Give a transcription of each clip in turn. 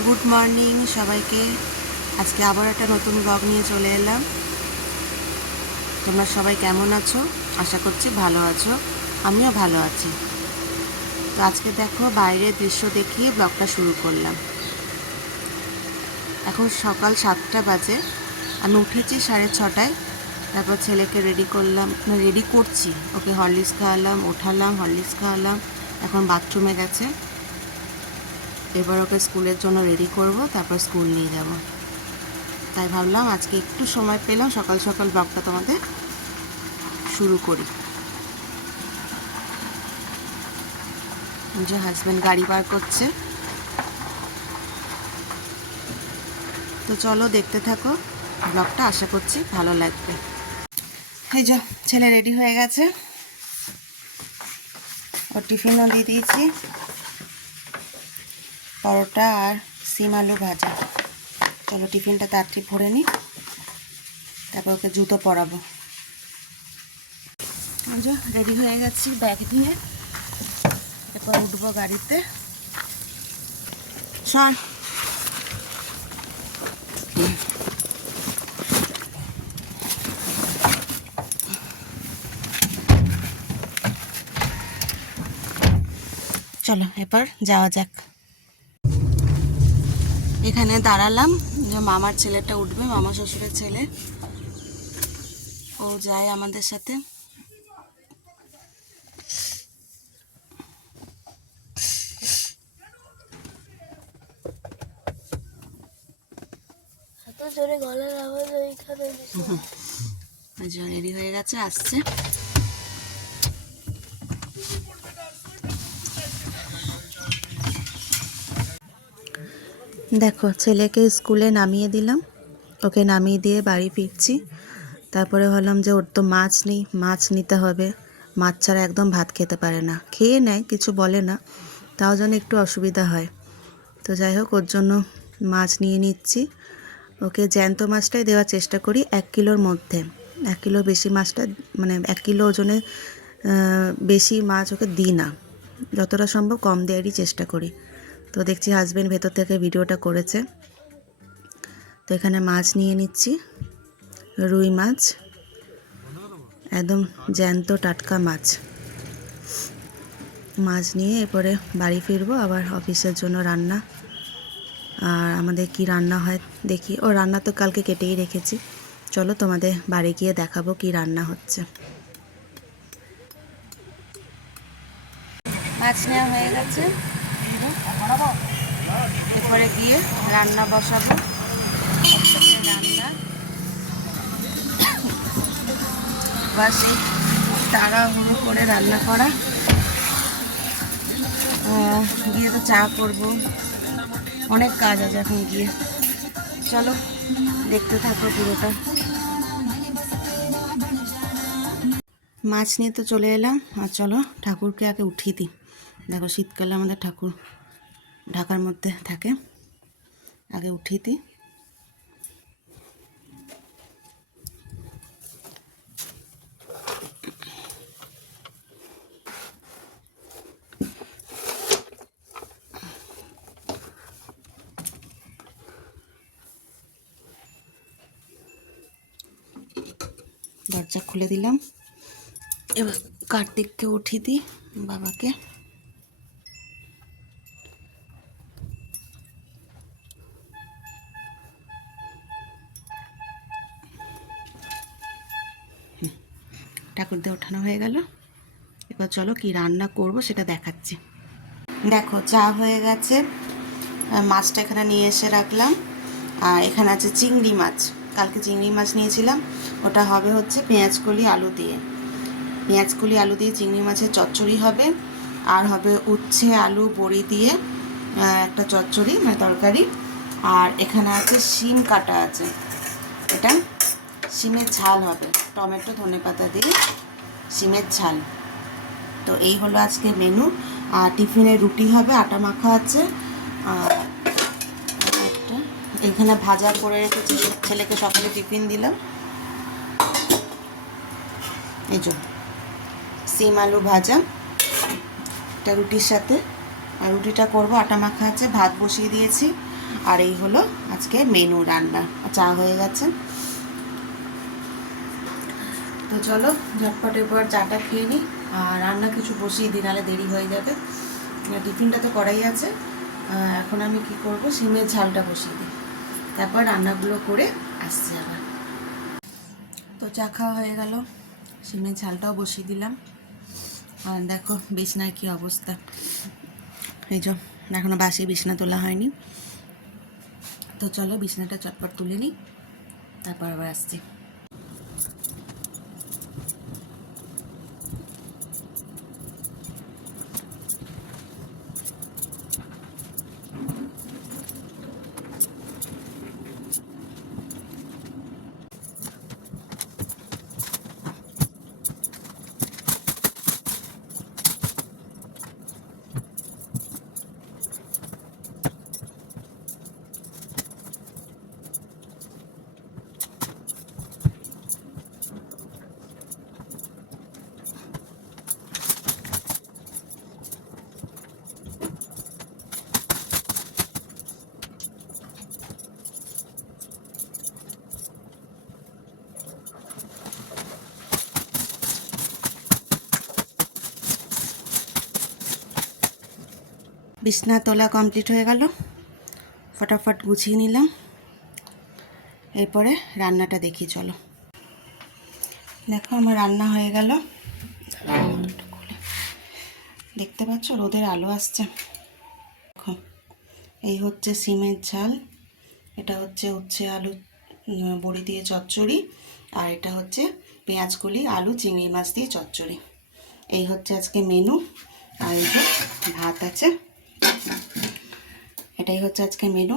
Good morning সবাইকে। আজকে আবার একটা নতুন ব্লগ নিয়ে চলে এলাম। তোমরা সবাই কেমন আছো? আশা করছি ভালো আছো, আমিও ভালো আছি। তো আজকে দেখো বাইরের দৃশ্য দেখিয়ে ব্লগটা শুরু করলাম। এখন সকাল 7টা বাজে, আমি উঠেছি 6:30। তারপর ছেলেকে রেডি করলাম, রেডি করছি, ওকে হরলিক্স খাওয়ালাম, ওঠালাম, হরলিক্স খাওয়ালাম। এখন বাথরুমে গেছে, এবার ওকে স্কুলের জন্য রেডি করব, তারপর স্কুল নিয়ে যাব। তাই ভাবলাম আজকে একটু সময় পেলাম, সকাল সকাল ব্লগটা তোমাদের শুরু করি। যে হাজব্যান্ড গাড়ি পার করছে, তো চলো দেখতে থাকো ব্লগটা, আশা করছি ভালো লাগবে। এই যে ছেলে রেডি হয়ে গেছে, ওর টিফিনও দিয়ে দিয়েছি, পরোটা আর সিম আলু ভাজা। চলো টিফিনটা তাড়াতাড়ি ভরে নিই, তারপর ওকে জুতো পরাবো। এই যে রেডি হয়ে গেছি ব্যাগ নিয়ে, এরপর উঠবো গাড়িতে। সর, চলো এবার যাওয়া যাক। এখানে দাঁড়ালাম, যে মামার ছেলেটা উঠবে, মামা শ্বশুরের ছেলে, ও যায় আমাদের সাথে। রেডি হয়ে গেছে, আসছে। দেখো ছেলেকে স্কুলে নামিয়ে দিলাম, ওকে নামিয়ে দিয়ে বাড়ি ফিরছি। তারপরে ভাবলাম যে ওর তো মাছ নেই, মাছ নিতে হবে। মাছ ছাড়া একদম ভাত খেতে পারে না, খেয়ে নেয় কিছু বলে না, তাও যেন একটু অসুবিধা হয়। তো যাই হোক, ওর জন্য মাছ নিয়ে নিচ্ছি। ওকে জ্যান্ত মাছটাই দেওয়ার চেষ্টা করি, 1 কিলোর মধ্যে। 1 কিলো বেশি মাছটা, মানে 1 কিলো ওজনে বেশি মাছ ওকে দিই না, যতটা সম্ভব কম দেওয়ারই চেষ্টা করি। তো দেখছি হাজব্যান্ড ভেতর থেকে ভিডিওটা করেছে। তো এখানে মাছ নিয়ে নিচ্ছি, রুই মাছ, একদম জ্যান্ত টাটকা মাছ। মাছ নিয়ে এরপরে বাড়ি ফিরবো, আবার অফিসের জন্য রান্না। আর আমাদের কি রান্না হয় দেখি, ও রান্না তো কালকে কেটেই রেখেছি। চলো তোমাদের বাড়ি গিয়ে দেখাবো কি রান্না হচ্ছে। মাছ নেওয়া হয়ে গেছে, এরপরে গিয়ে রান্না বসাবো। রান্না বাস, এই তাড়াহুড়ো করে রান্না করা। গিয়ে তো চা করবো, অনেক কাজ আছে এখন গিয়ে। চলো দেখতে থাকো পুরোটা। মাছ নিয়ে তো চলে এলাম, আর চলো ঠাকুরকে আগে উঠিয়ে দিই। দেখো শীতকালে আমাদের ঠাকুর ঢাকার মধ্যে থাকে, আগে উঠিয়ে দিই। দরজা খুলে দিলাম, এবার কার্তিককে উঠিয়ে দিই, বাবাকে। ঠাকুর দিয়ে ওঠানো হয়ে গেল, এবার চলো কি রান্না করব সেটা দেখাচ্ছি। দেখো চা হয়ে গেছে, মাছটা এখানে নিয়ে এসে রাখলাম। আর এখানে আছে চিংড়ি মাছ, কালকে চিংড়ি মাছ নিয়েছিলাম, ওটা হবে হচ্ছে পেঁয়াজকলি আলু দিয়ে। পেঁয়াজকলি আলু দিয়ে চিংড়ি মাছের চচ্চড়ি হবে, আর হবে উচ্ছে আলু বড়ি দিয়ে একটা চচ্চড়ি, মানে তরকারি। আর এখানে আছে শিম কাটা আছে, এটা শিমের ঝাল হবে, টমেটো ধনেপাতা দিয়ে শিমের ঝাল। তো এই হলো আজকে মেনু। আর টিফিনে রুটি হবে, আটা মাখা আছে। আর একটা এখানে ভাজা করে রেখেছি, ছেলেকে সকালে টিফিন দিলাম। এই যে সিম আলু ভাজা, এটা রুটির সাথে। আর রুটিটা করবো, আটা মাখা আছে, ভাত বসিয়ে দিয়েছি। আর এই হলো আজকে মেনু রান্না। চা হয়ে গেছে, তো চলো ঝটপট এবার চাটা খেয়ে নিই। আর রান্না কিছু বসিয়ে দিই, নাহলে দেরি হয়ে যাবে। টিফিনটা তো করাই আছে। এখন আমি কি করব, সিমের ঝালটা বসিয়ে দিই, তারপর রান্নাগুলো করে আসছি আবার। তো চা খাওয়া হয়ে গেল, সিমের ঝালটাও বসিয়ে দিলাম। আর দেখো বিছনার কি অবস্থা, এই যে এখনো বাসি বিছনা তোলা হয়নি। তো চলো বিছনাটা চটপট তুলে নিই, তারপর আবার আসছি। বিছনা তোলা কমপ্লিট হয়ে গেল, ফটাফট গুছিয়ে নিলাম। এরপরে রান্নাটা দেখি চলো। দেখো আমার রান্না হয়ে গেল, দেখতে পাচ্ছ রোদের আলো আসছে। দেখো এই হচ্ছে সিমের ঝাল, এটা হচ্ছে উচ্ছে আলু বড়ি দিয়ে চচ্চড়ি, আর এটা হচ্ছে পেঁয়াজকলি আলু চিংড়ি মাছ দিয়ে চচ্চড়ি। এই হচ্ছে আজকে মেনু। আর এই যে ভাত আছে, এটাই হচ্ছে আজকে মেনু।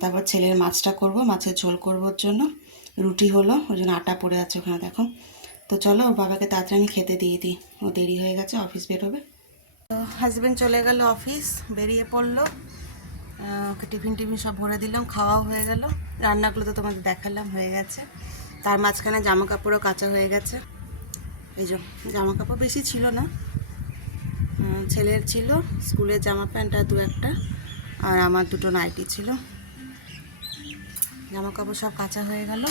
তারপর ছেলের মাছটা করব, মাছের ঝোল করবোর জন্য। রুটি হলো, ওই জন্য আটা পড়ে আছে ওখানে দেখো। তো চলো ওর বাবাকে তাড়াতাড়ি আমি খেতে দিয়ে দিই, ও দেরি হয়ে গেছে, অফিস বেরোবে। তো হাজব্যান্ড চলে গেল অফিস, বেরিয়ে পড়লো। ওকে টিফিন সব ভরে দিলাম, খাওয়াও হয়ে গেল। রান্নাগুলো তো তোমাদের দেখালাম হয়ে গেছে। তার মাঝখানে জামা কাপড়ও কাচা হয়ে গেছে। এই যে জামা কাপড় বেশি ছিল না, ছেলের ছিল স্কুলের জামা প্যান্ট আর দু একটা, আর আমার দুটো নাইটি ছিল। জামা কাপড় সব কাচা হয়ে গেল।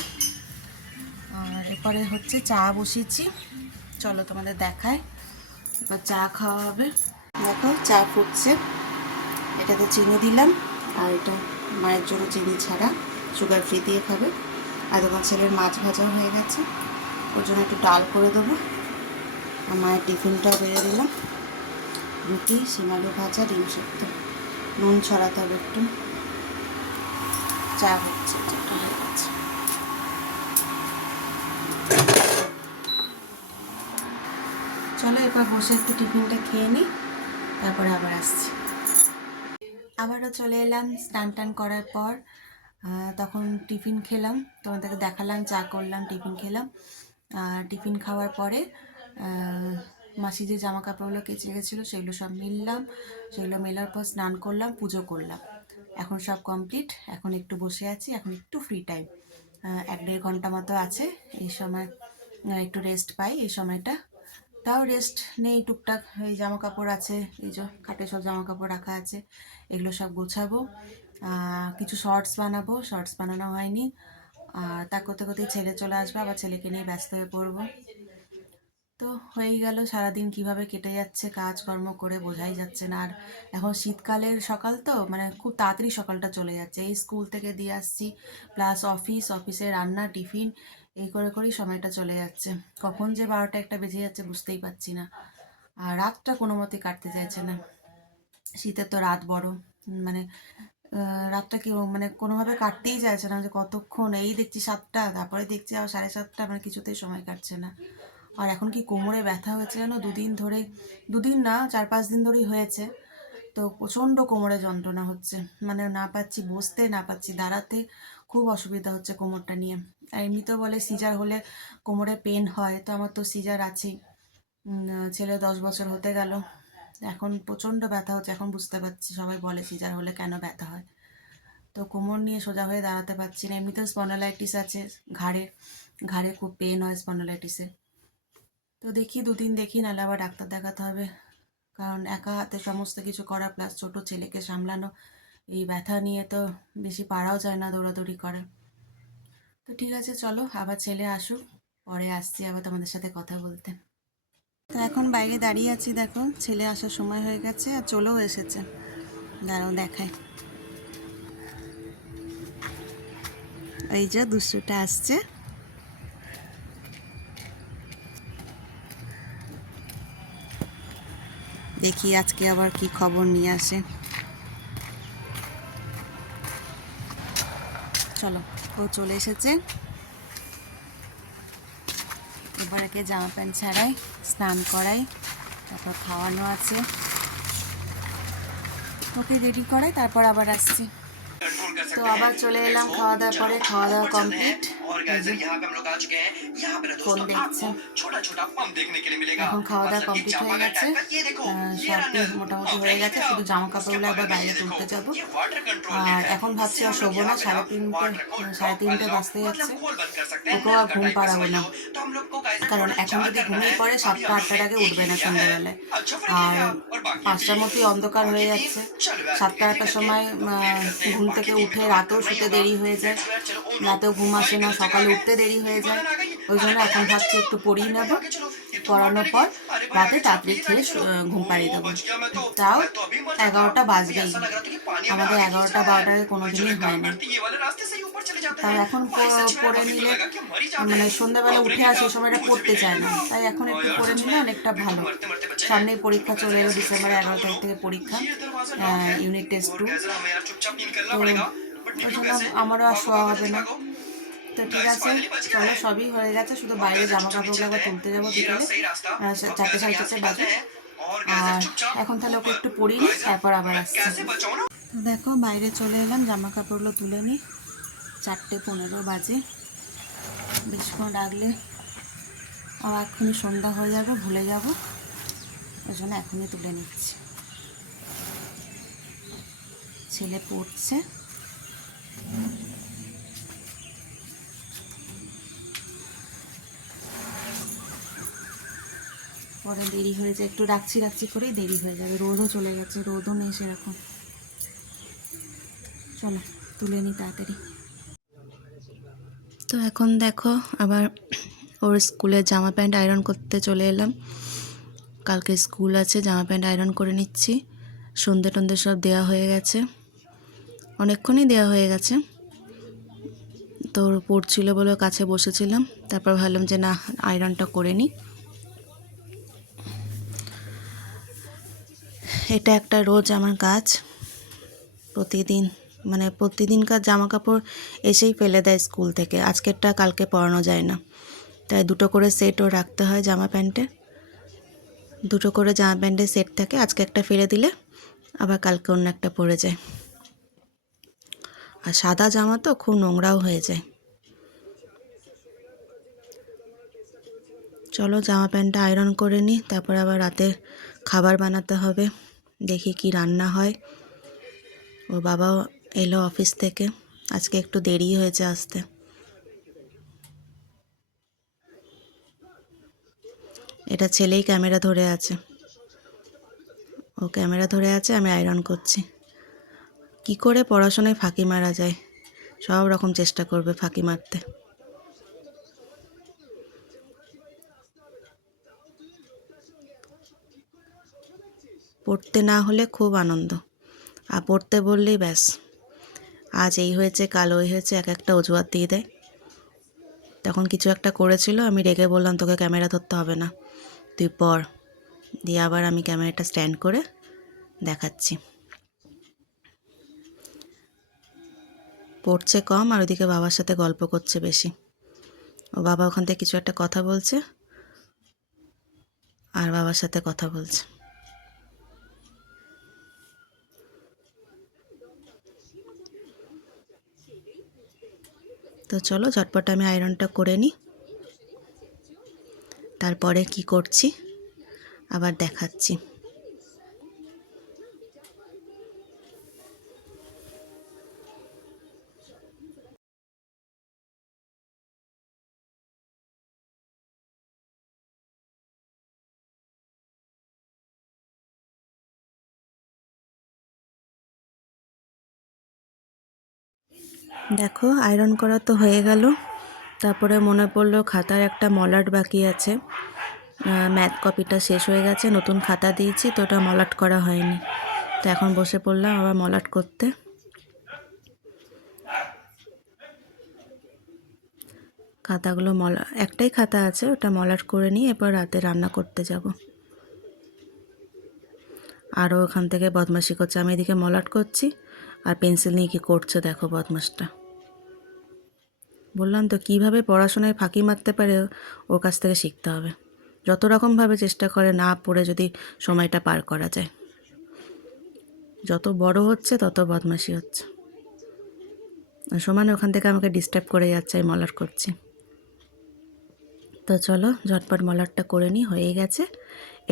আর এরপরে হচ্ছে চা বসিয়েছি, চলো তোমাদের দেখায়। এবার চা খাওয়া হবে। দেখো চা ফুটছে, এটাতে চিনি দিলাম, আর এটা মায়ের জন্য চিনি ছাড়া সুগার ফ্রি দিয়ে খাবে। আর তোমার ছেলের মাছ ভাজা হয়ে গেছে, ওর জন্য একটু ডাল করে দেবো। আর মায়ের টিফিনটাও বেড়ে দিলাম, রুটি শিম আলু ভাজা ডিম সেদ্ধ, নুন ছড়াতে হবে একটু। চা হচ্ছে, চাটা হয়ে গেছে। চলো এবার বসে একটু টিফিনটা খেয়ে নিই, তারপরে আবার আসছি। আবারও চলে এলাম স্নান টান করার পর। তখন টিফিন খেলাম, তোমাদেরকে দেখালাম, চা করলাম, টিফিন খেলাম। টিফিন খাওয়ার পরে মাসি যে জামা কাপড়গুলো কেচে রেখেছিলো সেগুলো সব মিললাম, সেগুলো মেলার পর স্নান করলাম, পুজো করলাম। এখন সব কমপ্লিট, এখন একটু বসে আছি, এখন একটু ফ্রি টাইম, 1-1.5 ঘন্টা মতো আছে। এই সময় একটু রেস্ট পাই, এই সময়টা তাও রেস্ট নেই। টুকটাক এই জামা কাপড় আছে, এই যে খাটে সব জামা কাপড় রাখা আছে, এগুলো সব গোছাবো। কিছু শর্টস বানাবো, শর্টস বানানো হয়নি। আর তা করতে করতেই ছেলে চলে আসবে, আবার ছেলেকে নিয়ে ব্যস্ত হয়ে পড়বো। তো হয়েই গেল, সারাদিন কিভাবে কেটে যাচ্ছে কাজকর্ম করে বোঝাই যাচ্ছে না। আর এখন শীতকালের সকাল তো, মানে খুব তাড়াতাড়ি সকালটা চলে যাচ্ছে। এই স্কুল থেকে দিয়ে আসছি, প্লাস অফিসে রান্না টিফিন, এই করে করেই সময়টা চলে যাচ্ছে। কখন যে 12টা-1টা বেজে যাচ্ছে বুঝতেই পারছি না। আর রাতটা কোনো মতে কাটতে চাইছে না, শীতের তো রাত বড়, মানে রাতটা কি মানে কোনোভাবে কাটতেই চাইছে না, যে কতক্ষণ এই দেখছি 7টা, তারপরে দেখছি আবার 7:30, মানে কিছুতেই সময় কাটছে না। আর এখন কি কোমরে ব্যথা হয়েছে জানো, দুদিন ধরে, দুদিন না 4-5 দিন ধরেই হয়েছে। তো প্রচণ্ড কোমরে যন্ত্রণা হচ্ছে, মানে না পাচ্ছি বসতে, না পাচ্ছি দাঁড়াতে, খুব অসুবিধা হচ্ছে কোমরটা নিয়ে। আর এমনিতেও বলে সিজার হলে কোমরে পেন হয়, তো আমার তো সিজার আছেই। ছেলে 10 বছর হতে গেল, এখন প্রচণ্ড ব্যথা হচ্ছে। এখন বুঝতে পারছি সবাই বলে সিজার হলে কেন ব্যথা হয়। তো কোমর নিয়ে সোজা হয়ে দাঁড়াতে পারছি না। এমনিতেও স্পন্ডালাইটিস আছে, ঘাড়ে ঘাড়ে খুব পেন হয় স্পন্ডালাইটিসে। তো দেখি 2 দিন দেখি, নাহলে আবার ডাক্তার দেখাতে হবে, কারণ একা হাতে সমস্ত কিছু করা প্লাস ছোট ছেলেকে সামলানো, এই ব্যথা নিয়ে তো বেশি পারাও যায় না, দৌড়াদৌড়ি করে। তো ঠিক আছে, চলো আবার ছেলে আসুক, পরে আসছি আবার তোমাদের সাথে কথা বলতে। তো এখন বাইরে দাঁড়িয়ে আছি, দেখো ছেলে আসার সময় হয়ে গেছে আর চলেও এসেছে। দাঁড়াও দেখায়, এই যে দুষ্টুটা আসছে। দেখি আজকে আবার কি খবর নিয়ে আসে। চলো, ও চলে এসেছে। এবার একে জামা প্যান্ট ছাড়াই, স্নান করাই, তারপর খাওয়ানো আছে, ওকে রেডি করাই, তারপর আবার আসছি। তো আবার চলে এলাম খাওয়া দাওয়ার পরে, খাওয়া দাওয়া কমপ্লিট। ফোন দেখছে। এখন খাওয়া দাওয়া কমপ্লিট হয়ে গেছে, সবই মোটামুটি হয়ে গেছে, শুধু জামা কাপড়গুলো একবার বাইরে তুলতে যাব। আর এখন ভাবছি আর শোবো না, সাড়ে তিনটে বাজতে যাচ্ছে, ওকেও আর ঘুম পাড়াবো না, কারণ এখন যদি ঘুমিয়ে পড়ে 7টা-8টার আগে উঠবে না সন্ধ্যাবেলায়। আর 5টার মধ্যেই অন্ধকার হয়ে যাচ্ছে, 7টা-8টার সময় ঘুম থেকে উঠে রাতেও শুতে দেরি হয়ে যায়, রাতেও ঘুম আসে না, সকালে উঠতে দেরি হয়ে যায়। ওই জন্য এখন ভাবছি একটু পড়িয়ে নেবো, পড়ানোর পর রাতে তাড়াতাড়ি খেয়ে ঘুম পাড়িয়ে দেবো। তাও 11টা বাজবেই, আমাদের 11টা-12টার আগে কোনো দিনই হয় না। তাই এখন পড়ে নিলে, মানে সন্ধ্যাবেলা উঠে আসে, ওই সময়টা পড়তে চায় না, তাই এখন একটু পড়ে নিলে অনেকটা ভালো। সামনেই পরীক্ষা চলে এলো, ডিসেম্বরের 11 তারিখ থেকে পরীক্ষা, ইউনিট টেস্ট 2। তো ওই জন্য আমারও আর শোয়া হবে না। তো ঠিক আছে, চলো সবই হয়ে গেছে, শুধু বাইরে জামা কাপড়গুলো আবার তুলতে যাবো বিকেলে, 4টে-4:30 বাজে। আর এখন তাহলে ওকে একটু পড়িয়ে নিই, তারপর আবার আসছি। দেখো বাইরে চলে এলাম, জামা কাপড়গুলো তুলে নিই, 4টে 15 বাজে। বেশিক্ষণ রাখলে আবার এক্ষুনি সন্ধ্যা হয়ে যাবে, ভুলে যাব, ওই জন্য এখনই তুলে নিচ্ছি। ছেলে পড়ছে, পরে দেরি হয়ে যায়, একটু রাখছি করেই দেরি হয়ে যাবে, রোদও চলে গেছে, রোদও নেই সেরকম। চলো তুলে নিই তাড়াতাড়ি। তো এখন দেখো আবার ওর স্কুলের জামা প্যান্ট আয়রন করতে চলে এলাম, কালকে স্কুল আছে, জামা প্যান্ট আয়রন করে নিচ্ছি। সন্ধে টন্ধে সব দেওয়া হয়ে গেছে, অনেকক্ষণই দেওয়া হয়ে গেছে। তোর পড়ছিল বলে কাছে বসেছিলাম, তারপর ভাবলাম যে না, আয়রনটা করে নিই। এটা একটা রোজ আমার কাজ, প্রতিদিন, মানে প্রতিদিনকার জামা কাপড় এসেই ফেলে দেয় স্কুল থেকে, আজকেরটা কালকে পরানো যায় না, তাই 2টো করে সেটও রাখতে হয় জামা প্যান্টে। 2টো করে জামা প্যান্টের সেট থাকে, আজকে একটা ফেলে দিলে আবার কালকে অন্য একটা পরে যায়। আর সাদা জামা তো খুব নোংরাও হয়ে যায়। চলো জামা প্যান্টটা আয়রন করে নিই, তারপর আবার রাতে খাবার বানাতে হবে, দেখি কি রান্না হয়। ওর বাবাও এলো অফিস থেকে, আজকে একটু দেরি হয়েছে আসতে। এটা ছেলেই ক্যামেরা ধরে আছে, ও ক্যামেরা ধরে আছে, আমি আয়রন করছি। কি করে পড়াশোনায় ফাঁকি মারা যায়, সব রকম চেষ্টা করবে ফাঁকি মারতে। পড়তে না হলে খুব আনন্দ, আর পড়তে বললেই ব্যাস, আজ এই হয়েছে কাল ওই হয়েছে, এক একটা অজুহাত দিয়ে দেয়। তখন কিছু একটা করেছিল, আমি রেগে বললাম তোকে ক্যামেরা ধরতে হবে না, তুই পড়, দিয়ে আবার আমি ক্যামেরাটা স্ট্যান্ড করে দেখাচ্ছি। পড়ছে কম, আর ওইদিকে বাবার সাথে গল্প করছে বেশি। ও বাবা ওখান থেকে কিছু একটা কথা বলছে, আর বাবার সাথে কথা বলছে। তো চলো ঝটপট আমি আয়রনটা করে নিই, তারপরে কি করছি আবার দেখাচ্ছি। দেখো আয়রন করা তো হয়ে গেল, তারপরে মনে পড়লো খাতার একটা মলাট বাকি আছে। ম্যাথ কপিটা শেষ হয়ে গেছে, নতুন খাতা দিয়েছি তো ওটা মলাট করা হয়নি, তো এখন বসে পড়লাম আবার মলাট করতে। খাতাগুলো একটাই খাতা আছে, ওটা মলাট করে নিয়ে এরপর রাতে রান্না করতে যাব। আরও ওখান থেকে বদমাশি করছে, আমি এদিকে মলাট করছি আর পেন্সিল নিয়ে কী করছে দেখো বদমাসটা। বললাম তো কীভাবে পড়াশোনায় ফাঁকি মারতে পারে ওর কাছ থেকে শিখতে হবে। যত রকমভাবে চেষ্টা করে না পড়ে যদি সময়টা পার করা যায়। যত বড় হচ্ছে তত বদমাশি হচ্ছে, সমানে ওখান থেকে আমাকে ডিস্টার্ব করে যাচ্ছে, আমি মলাট করছি। তো চলো ঝটপট মলাটটা করে নিই, হয়ে গেছে।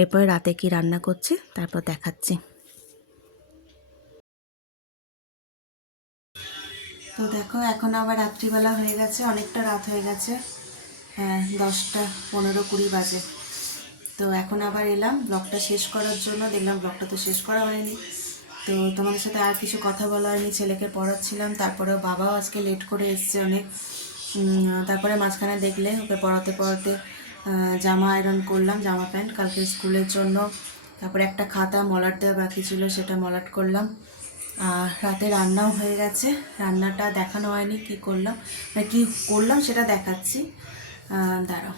এরপর রাতে কি রান্না করছি তারপর দেখাচ্ছি। তো দেখো এখন আবার রাত্রিবেলা হয়ে গেছে, অনেকটা রাত হয়ে গেছে, হ্যাঁ 10টা 15-20 বাজে। তো এখন আবার এলাম ব্লগটা শেষ করার জন্য, দেখলাম ব্লগটা তো শেষ করা হয়নি, তো তোমাদের সাথে আর কিছু কথা বলা হয়নি। ছেলেকে পড়াচ্ছিলাম, তারপরে বাবাও আজকে লেট করে এসছে অনেক। তারপরে মাঝখানে দেখলে ওকে পড়াতে পড়াতে জামা আয়রন করলাম, জামা প্যান্ট কালকে স্কুলের জন্য। তারপরে একটা খাতা মলাট দেওয়া বাকি ছিল, সেটা মলাট করলাম। আর রাতে রান্নাও হয়ে গেছে, রান্নাটা দেখানো হয়নি কি করলাম, মানে কী করলাম সেটা দেখাচ্ছি, দাঁড়াও।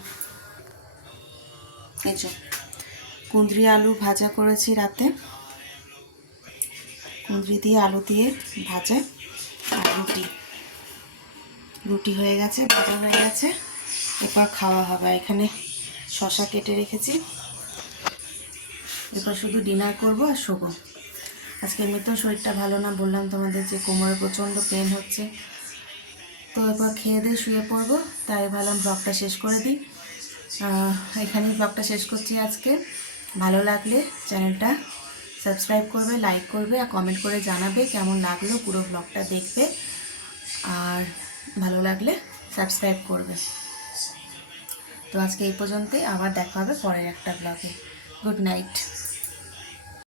এই যে কুঁদরি আলু ভাজা করেছি রাতে, কুঁদরি দিয়ে আলু দিয়ে ভাজা, আর রুটি হয়ে গেছে, ভাজা হয়ে গেছে, এরপর খাওয়া হবে। এখানে শশা কেটে রেখেছি, এরপর শুধু ডিনার করব আর শোবো। আজকে এমনিতেও শরীরটা ভালো না, বললাম তোমাদের যে কোমরে প্রচণ্ড পেন হচ্ছে। তো এরপর খেয়ে দিয়ে শুয়ে পড়বো, তাই ভাবলাম ব্লগটা শেষ করে দিই। এখানেই ব্লগটা শেষ করছি আজকে। ভালো লাগলে চ্যানেলটা সাবস্ক্রাইব করবে, লাইক করবে আর কমেন্ট করে জানাবে কেমন লাগলো, পুরো ব্লগটা দেখবে আর ভালো লাগলে সাবস্ক্রাইব করবে। তো আজকে এই পর্যন্তই, আবার দেখা হবে পরের একটা ব্লগে। Good night.